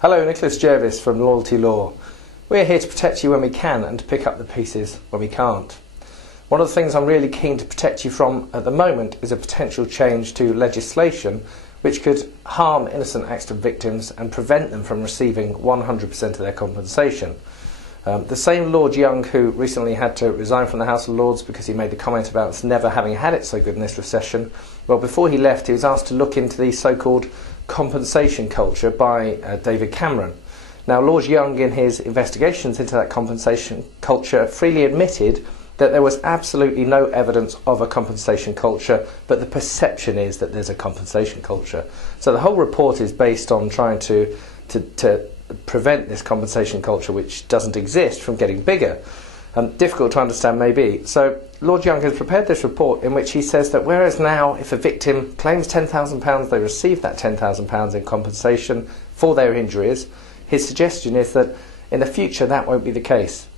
Hello, Nicholas Jervis from Loyalty Law. We're here to protect you when we can and to pick up the pieces when we can't. One of the things I'm really keen to protect you from at the moment is a potential change to legislation which could harm innocent accident victims and prevent them from receiving 100% of their compensation. The same Lord Young who recently had to resign from the House of Lords because he made the comment about us never having had it so good in this recession, well, before he left he was asked to look into the so-called compensation culture by David Cameron. Now, Lord Young, in his investigations into that compensation culture, freely admitted that there was absolutely no evidence of a compensation culture, but the perception is that there's a compensation culture. So the whole report is based on trying to prevent this compensation culture, which doesn't exist, from getting bigger. Difficult to understand maybe. So Lord Young has prepared this report in which he says that whereas now if a victim claims £10,000, they receive that £10,000 in compensation for their injuries, his suggestion is that in the future that won't be the case.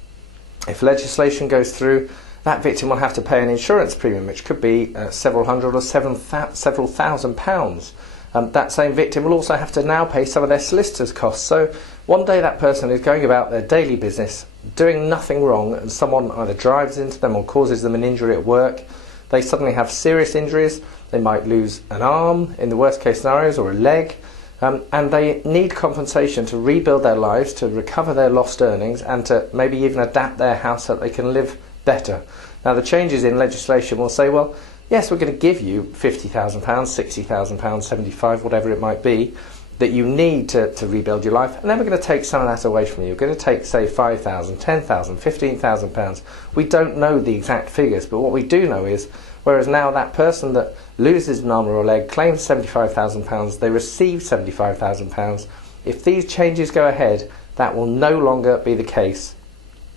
If legislation goes through, that victim will have to pay an insurance premium, which could be several hundred or several thousand pounds. That same victim will also have to now pay some of their solicitor's costs. So one day that person is going about their daily business, doing nothing wrong, and someone either drives into them or causes them an injury at work. They suddenly have serious injuries. They might lose an arm in the worst case scenarios, or a leg, and they need compensation to rebuild their lives, to recover their lost earnings, and to maybe even adapt their house so that they can live better. Now, the changes in legislation will say, well, yes, we're going to give you £50,000, £60,000, 75, whatever it might be, that you need to rebuild your life, and then we're going to take some of that away from you. We're going to take, say, £5,000, £10,000, £15,000. We don't know the exact figures, but what we do know is, whereas now that person that loses an arm or a leg claims £75,000, they receive £75,000. If these changes go ahead, that will no longer be the case.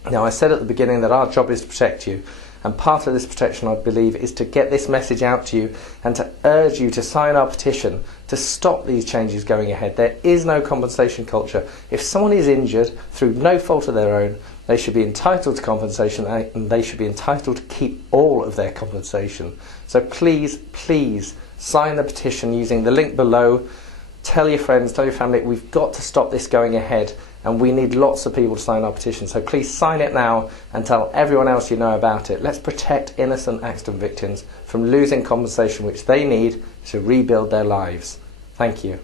Now, I said at the beginning that our job is to protect you. And part of this protection, I believe, is to get this message out to you and to urge you to sign our petition to stop these changes going ahead. There is no compensation culture. If someone is injured through no fault of their own, they should be entitled to compensation, and they should be entitled to keep all of their compensation. So please, please sign the petition using the link below. Tell your friends, tell your family, we've got to stop this going ahead, and we need lots of people to sign our petition. So please sign it now and tell everyone else you know about it. Let's protect innocent accident victims from losing compensation which they need to rebuild their lives. Thank you.